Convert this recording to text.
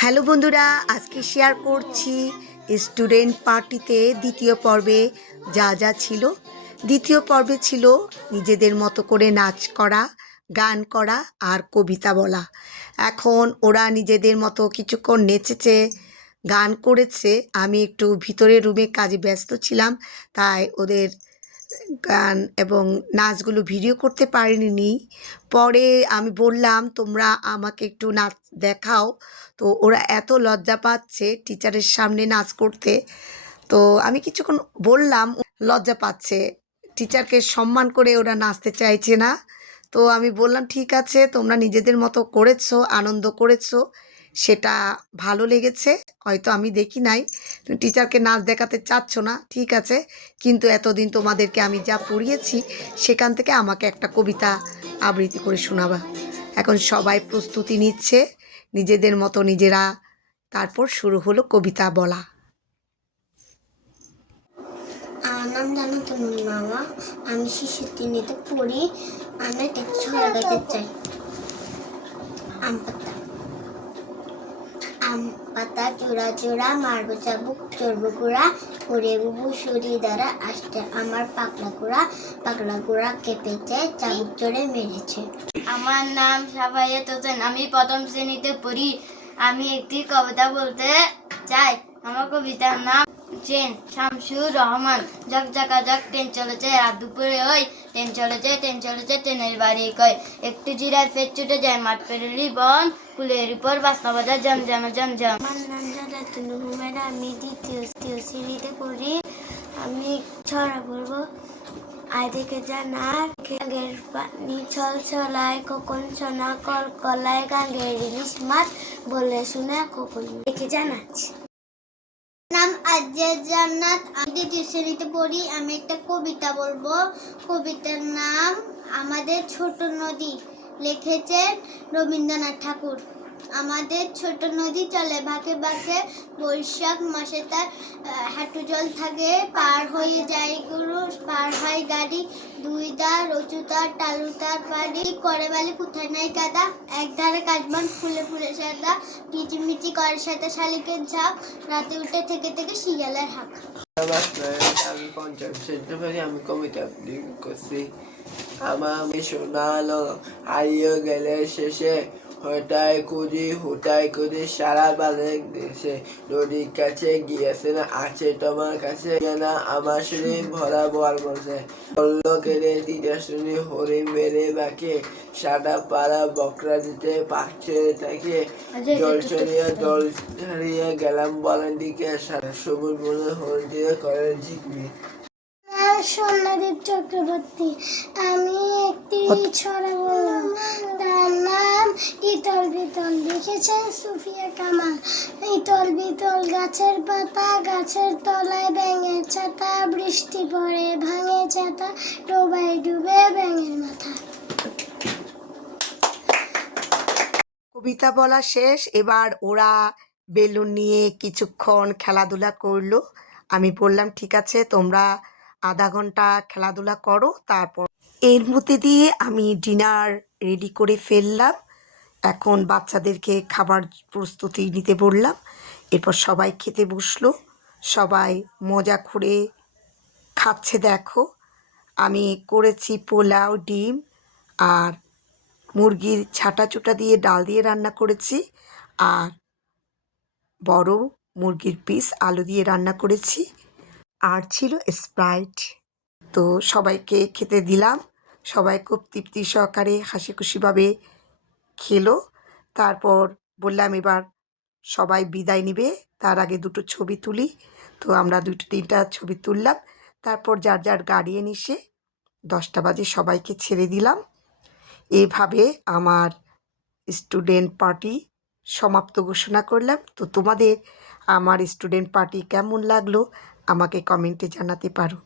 Hello বন্ধুরা, আজকে share করছি স্টুডেন্ট পার্টিতে দ্বিতীয় পর্বে যা যা ছিল। দ্বিতীয় পর্বে ছিল নিজেদের মতো করে নাচ করা, গান করা আর কবিতা বলা। এখন ওরা নিজেদের মতো কিছুক্ষণ নেচেছে গান করেছে। আমি একটু ভিতরের রুমে কাজে ব্যস্ত ছিলাম, তাই ওদের গান এবং নাচগুলো ভিডিও করতে পারিনি। পরে আমি বললাম, তোমরা আমাকে একটু নাচ দেখাও। তো ওরা এত লজ্জা পাচ্ছে টিচারের সামনে নাচ করতে। তো আমি কিছুক্ষণ বললাম, লজ্জা পাচ্ছে। টিচারকে সম্মান করে ওরা নাচতে চাইছে না। তো আমি বললাম, ঠিক আছে, তোমরা নিজেদের মতো করেছ, আনন্দ করেছ। সেটা ভালো লেগেছে, হয়তো আমি দেখি নাই। টিচারকে নাচ দেখাতে চাচ্ছ না, ঠিক আছে। কিন্তু এতদিন তোমাদেরকে আমি যা পড়িয়েছি, সেখান থেকে আমাকে একটা কবিতা আবৃত্তি করে শোনাবা। এখন সবাই প্রস্তুতি নিচ্ছে, নিজেদের মতো নিজেরা। তারপর শুরু হলো কবিতা বলা। আমার মামা, আমি শিশু শ্রেণীতে পড়ি, আমি একটা ছড়া গাইতে চাই। আম পাতা। আম পাতা চূড়া চূড়া মারব চাবুক চড়বো কুড়া করে বুবু শরীর দ্বারা আসতে আমার পাকলা কুড়া পাকলা কুড়া কেঁপেছে, চাবুক চড়ে মেরেছে। আমার নাম সাফাইয়া তোসেন আমি প্রথম শ্রেণীতে পড়ি। আমি একটি কবিতা বলতে চাই। আমার কবিতার নাম ট্রেন শামসুর রহমান। জক জাকা জক ট্রেন চলেছে, রাত দুপুরে ওই, ট্রেন চলেছে ট্রেন চলেছে, ট্রেনের বাড়ি কয় একটু জিরায় ফের ছুটে যায় মাঠ পেরলি বন পুলের উপর বাস্তা বাজার জম জম জম জম আমার নাম জানাতুন হুমের আমি দ্বিতীয় তৃতীয় শ্রেণীতে পড়ি। আমি ছড়া বলব আয় দেখে জানার গাঙ্গের পানি ছল ছলায় কখন সোনা কল কলায়, গাঙ্গের ইলিশ মাছ বলে শুনে কখন দেখে জানাচ্ছি আজ্জা জান্নাত। আমি দ্বিতীয় পড়ি, আমি একটা কবিতা বলব। কবিতার নাম আমাদের ছোট নদী। লিখেছেন রবীন্দ্রনাথ ঠাকুর। আমাদের ছোট নদী চলে, বাঁকে ভাগে বৈশাখ মাসে তার হাঁটু জল থাকে, পার হয়ে যায় গরু, পার হয় গাড়ি, দুই দার উঁচু তার টালু তার বাড়ি, করে বালি, কোথায় নাই কাদা এক ধারে কাজবান, ফুলে ফুলে সাদা কিচিমিচি করে সাথে শালিকের ঝাঁক, রাতে উঠে থেকে থেকে শিয়ালের হাঁক। আমি পঞ্চম শ্রেণীতে আমি কবিতা করছি আমার শোনালো হারিয়ে গেলে শেষে হটাই খুঁজি হুটাই খুঁজি সারা বালেক দেশে। নদীর কাছে গিয়েছে না আছে তোমার কাছে। না আমার শরীর ভরা বল বসে বলল কেড়ে তিনটা শ্রেণি হরি মেরে বাকে সাদা পাড়া বকরা দিতে পাচ্ছে তাকে। জল চড়িয়ে দল গেলাম বলেন দিকে। সারা সবুজ মনে হলদিয়ে করে ঝিকমি সন্ধ্যাদেব চক্রবর্তী আমি একটি ছড়া বললাম। তার লিখেছেন সুফিয়া কামাল। ইতল বিতল গাছের পাতা, গাছের তলায় ব্যাঙের ছাতা, বৃষ্টি পড়ে ভাঙে ছাতা, ডোবায় ডুবে ব্যাঙের মাথা। কবিতা বলা শেষ। এবার ওরা বেলুন নিয়ে কিছুক্ষণ খেলাধুলা করল। আমি বললাম, ঠিক আছে, তোমরা আধা ঘণ্টা খেলাধুলা করো, তারপর। এর মধ্যে দিয়ে আমি ডিনার রেডি করে ফেললাম। এখন বাচ্চাদেরকে খাবার প্রস্তুতি নিতে বললাম। এরপর সবাই খেতে বসল। সবাই মজা করে খাচ্ছে, দেখো। আমি করেছি পোলাও, ডিম আর মুরগির ছাটা চুটা দিয়ে ডাল দিয়ে রান্না করেছি আর বড় মুরগির পিস আলু দিয়ে রান্না করেছি। আর ছিল স্প্রাইট। তো সবাইকে খেতে দিলাম। সবাই খুব তৃপ্তি সহকারে হাসি খুশিভাবে খেলো। তারপর বললাম, এবার সবাই বিদায় নিবে, তার আগে দুটো ছবি তুলি। তো আমরা দুটো তিনটা ছবি তুললাম। তারপর যার যার গার্ডিয়ান এসে দশটা বাজে সবাইকে ছেড়ে দিলাম। এভাবে আমার স্টুডেন্ট পার্টি সমাপ্ত ঘোষণা করলাম। তো তোমাদের আমার স্টুডেন্ট পার্টি কেমন লাগল? আমাকে কমেন্টে জানাতে পারো।